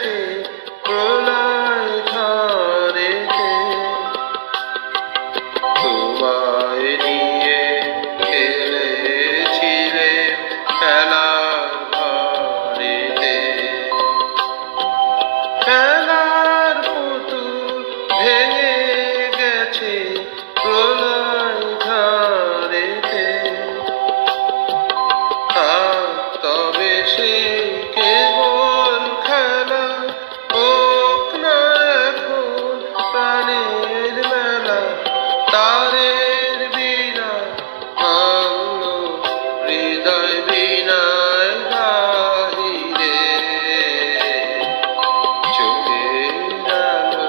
গেছে প্রলয় ঝড়েতে। তোমায় নিয়ে খেলেছিলে খেলার ঘরেতে। খেলার পুতুল ভেঙে গেছে প্রলয় ঝড়েতে। তবে সে কেবল খেলা, হোক না এখন প্রাণের মেলা। তারের বীণা ভাঙল হৃদয় বীণায় গাহিরে। চোখের আলো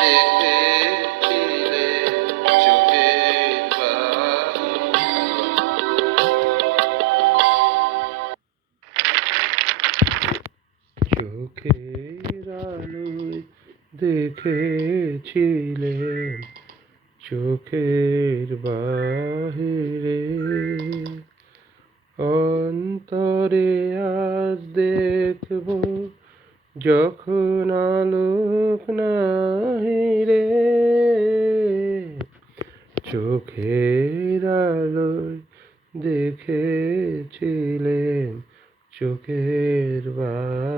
দেখেছিলে চোখের বাহিরে। চোখের আলোয় দেখেছিলেন চোখের বাহিরে। অন্তরে আজ দেখব যখন আলোক নাহিরে। চোখের আলোয় দেখেছিলেন চোখের বাহিরে।